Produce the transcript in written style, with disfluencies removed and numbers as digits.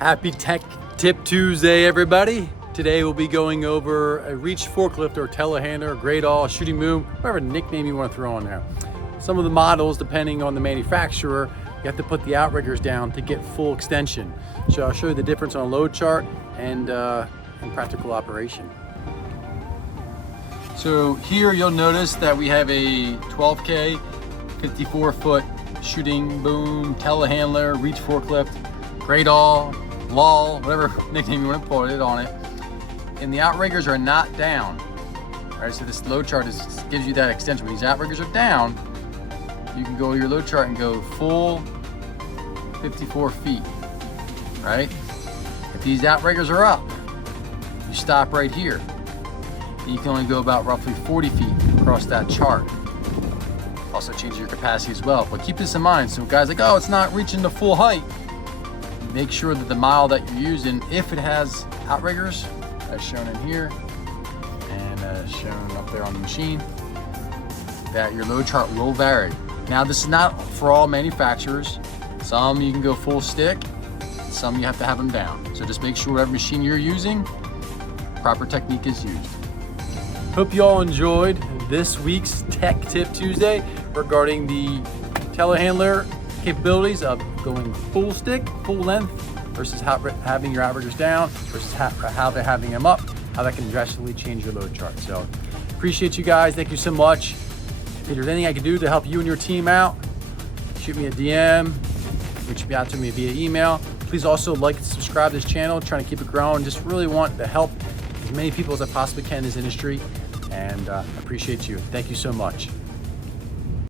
Happy Tech Tip Tuesday, everybody. Today we'll be going over a reach forklift or telehandler, great all, shooting boom, whatever nickname you want to throw on there. Some of the models, depending on the manufacturer, you have to put the outriggers down to get full extension. So I'll show you the difference on a load chart and in practical operation. So here you'll notice that we have a 12K, 54-foot shooting boom, telehandler, reach forklift, great all, wall, whatever nickname you want to put it on it. And the outriggers are not down. All right, so this load chart gives you that extension. When these outriggers are down, you can go to your load chart and go full 54 feet, right? If these outriggers are up, you stop right here. You can only go about roughly 40 feet across that chart. Also changes your capacity as well. But keep this in mind. So guys like, oh, it's not reaching the full height. Make sure that the mile that you're using, if it has outriggers, as shown in here, and as shown up there on the machine, that your load chart will vary. Now, this is not for all manufacturers. Some you can go full stick, some you have to have them down. So just make sure whatever machine you're using, proper technique is used. Hope you all enjoyed this week's Tech Tip Tuesday regarding the telehandler capabilities of going full stick, full length, versus having your outriggers down, versus how they're having them up, how that can drastically change your load chart. So appreciate you guys. Thank you so much. If there's anything I can do to help you and your team out, shoot me a DM, reach out to me via email. Please also like and subscribe to this channel, trying to keep it growing. Just really want to help as many people as I possibly can in this industry, and appreciate you. Thank you so much.